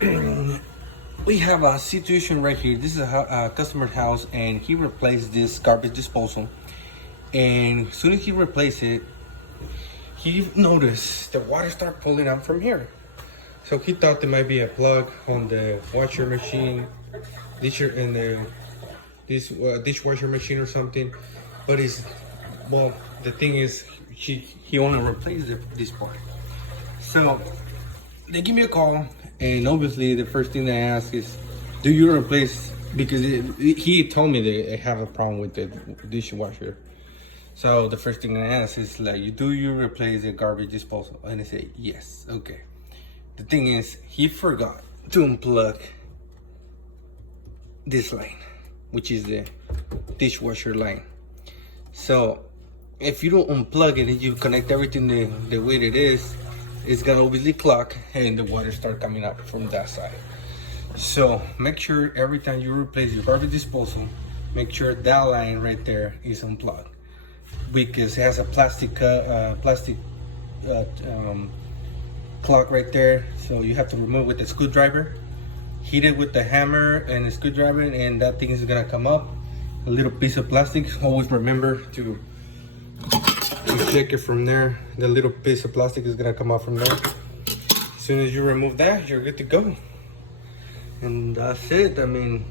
We have a situation right here. This is a customer's house, and he replaced this garbage disposal. And as soon as he replaced it, he noticed the water start pulling out from here. So he thought there might be a plug on the washer machine, dishwasher machine or something. But the thing is, he only replaced this part. So they give me a call, and obviously the first thing they ask is, do you replace, because he told me they have a problem with the dishwasher. So the first thing I ask is like, do you replace the garbage disposal? And they say yes. Okay. The thing is, he forgot to unplug this line, which is the dishwasher line. So if you don't unplug it and you connect everything the way it is, it's gonna obviously clog and the water start coming up from that side. So make sure every time you replace your garbage disposal, make sure that line right there is unplugged, because it has a plastic clog right there. So you have to remove with the screwdriver, hit it with the hammer and the screwdriver, and that thing is gonna come up. A little piece of plastic. Always remember to check it from there. The little piece of plastic is gonna come out from there. As soon as you remove that, you're good to go. And that's it. I mean,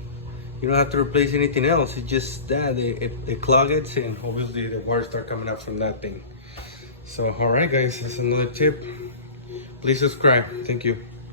you don't have to replace anything else. It's just that it clog it, and obviously the water start coming out from that thing. So, all right, guys, that's another tip. Please subscribe. Thank you.